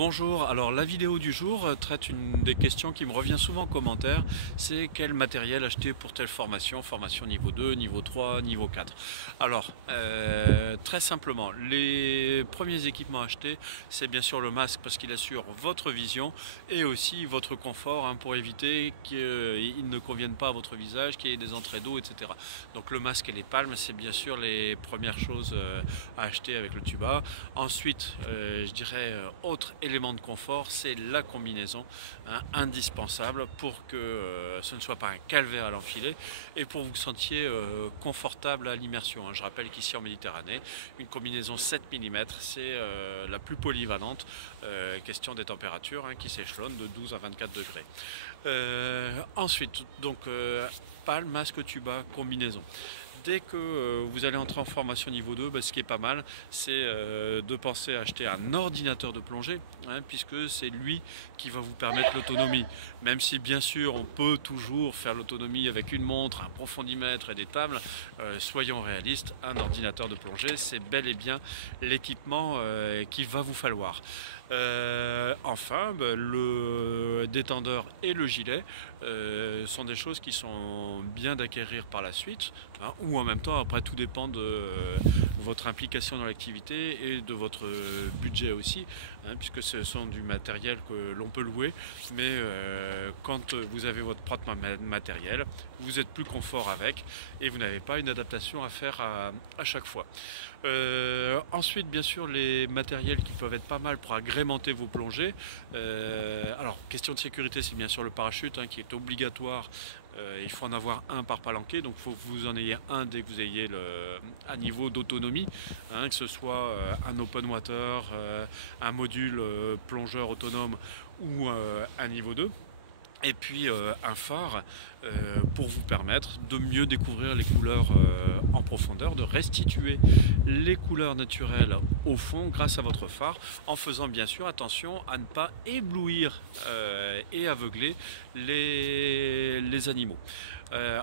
Bonjour, alors la vidéo du jour traite une des questions qui me revient souvent en commentaire, c'est quel matériel acheter pour telle formation, formation niveau 2, niveau 3, niveau 4. Alors, très simplement, les premiers équipements achetés, c'est bien sûr le masque parce qu'il assure votre vision et aussi votre confort pour éviter qu'il ne convienne pas à votre visage, qu'il y ait des entrées d'eau, etc. Donc le masque et les palmes, c'est bien sûr les premières choses à acheter avec le tuba. Ensuite, je dirais autre élément de confort, c'est la combinaison indispensable pour que ce ne soit pas un calvaire à l'enfiler et pour que vous vous sentiez confortable à l'immersion. Je rappelle qu'ici en Méditerranée, une combinaison 7 mm, c'est la plus polyvalente, question des températures qui s'échelonnent de 12 à 24 degrés. Ensuite, donc palme, masque, tuba, combinaison. Dès que vous allez entrer en formation niveau 2, ce qui est pas mal, c'est de penser à acheter un ordinateur de plongée, puisque c'est lui qui va vous permettre l'autonomie. Même si bien sûr on peut toujours faire l'autonomie avec une montre, un profondimètre et des tables, soyons réalistes, un ordinateur de plongée, c'est bel et bien l'équipement qu'il va vous falloir. Enfin, le détendeur et le gilet sont des choses qui sont bien d'acquérir par la suite, ou en même temps, après tout dépend de votre implication dans l'activité et de votre budget aussi, puisque ce sont du matériel que l'on peut louer, mais quand vous avez votre propre matériel, vous êtes plus confort avec et vous n'avez pas une adaptation à faire à chaque fois. Ensuite, bien sûr, les matériels qui peuvent être pas mal pour agrémenter vos plongées. Alors, question de sécurité, c'est bien sûr le parachute qui est obligatoire. Il faut en avoir un par palanquet, donc il faut que vous en ayez un dès que vous ayez un niveau d'autonomie, que ce soit un open water, un module plongeur autonome ou un niveau 2. Et puis un phare pour vous permettre de mieux découvrir les couleurs en profondeur, de restituer les couleurs naturelles au fond grâce à votre phare, en faisant bien sûr attention à ne pas éblouir et aveugler les animaux.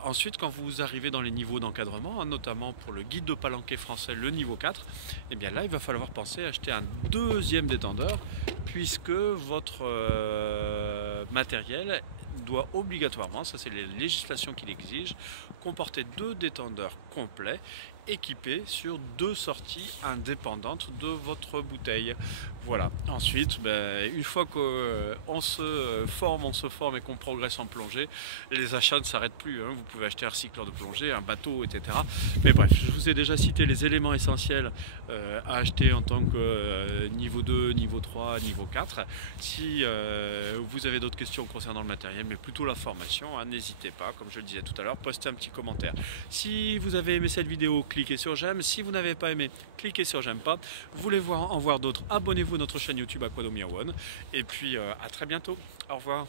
Ensuite, quand vous arrivez dans les niveaux d'encadrement, notamment pour le guide de palanquet français, le niveau 4, et bien là il va falloir penser à acheter un deuxième détendeur, puisque votre matériel doit obligatoirement, ça c'est les législations qui l'exigent, comporter deux détendeurs complets équipés sur deux sorties indépendantes de votre bouteille. Voilà. Ensuite, une fois qu'on se forme et qu'on progresse en plongée, les achats ne s'arrêtent plus. Vous pouvez acheter un recycleur de plongée, un bateau, etc. Mais bref, je vous ai déjà cité les éléments essentiels à acheter en tant que niveau 2, niveau 3, niveau 4. Si vous avez d'autres questions concernant le matériel, mais plutôt la formation, n'hésitez pas, comme je le disais tout à l'heure, postez un petit commentaire. Si vous avez aimé cette vidéo, cliquez sur j'aime. Si vous n'avez pas aimé, cliquez sur j'aime pas. Vous voulez en voir d'autres, abonnez-vous à notre chaîne YouTube Aquadomia One. Et puis à très bientôt. Au revoir.